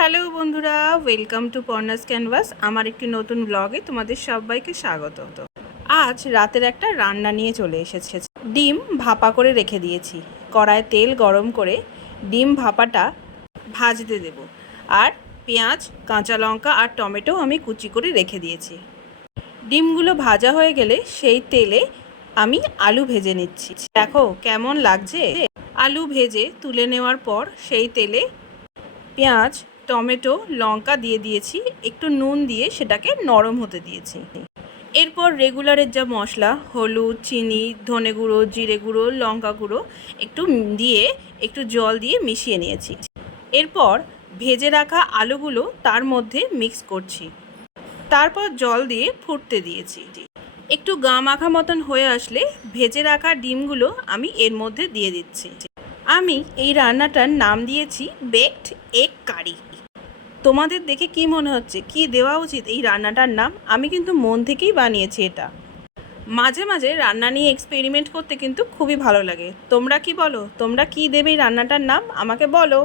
Hello বন্ধুরা, welcome to পর্নাস canvas. আমার একটি নতুন ব্লগে তোমাদের সবাইকে স্বাগত। আজ রাতের একটা রান্না নিয়ে চলে এসেছে। ডিম ভাপা করে রেখে দিয়েছি। কড়ায় তেল গরম করে ডিম ভাপাটা ভাজতে দেব। আর পেঁয়াজ, কাঁচা লঙ্কা আর টমেটো আমি কুচি করে রেখে দিয়েছি। ডিমগুলো ভাজা হয়ে গেলে সেই তেলে আমি আলু ভেজে নিচ্ছি। দেখো কেমন লাগছে। আলু ভেজে তুলে নেওয়ার পর সেই তেলে পেঁয়াজ, টমেটো, লঙ্কা দিয়ে দিয়েছি, একটু নুন দিয়ে সেটাকে নরম হতে দিয়েছি। এরপর রেগুলারের যা মশলা, হলুদ, চিনি, ধনে গুঁড়ো, জিরে গুঁড়ো, লঙ্কা গুঁড়ো দিয়ে একটু জল দিয়ে মিশিয়ে নিয়েছি। এরপর ভেজে রাখা আলুগুলো তার মধ্যে মিক্স করছি। তারপর জল দিয়ে ফুটতে দিয়েছি। একটু গা মাখা মতন হয়ে আসলে ভেজে রাখা ডিমগুলো আমি এর মধ্যে দিয়ে দিচ্ছি। আমি এই রান্নাটার নাম দিয়েছি বেকড এগ কারি। তোমাদের দেখে কি মনে হচ্ছে, কি দেওয়া উচিত এই রান্নাটার নাম? আমি কিন্তু মন থেকেই বানিয়েছি এটা। মাঝে মাঝে রান্না নিয়ে এক্সপেরিমেন্ট করতে কিন্তু খুবই ভালো লাগে। তোমরা কি বলো? তোমরা কি দেবে এই রান্নাটার নাম আমাকে বলো।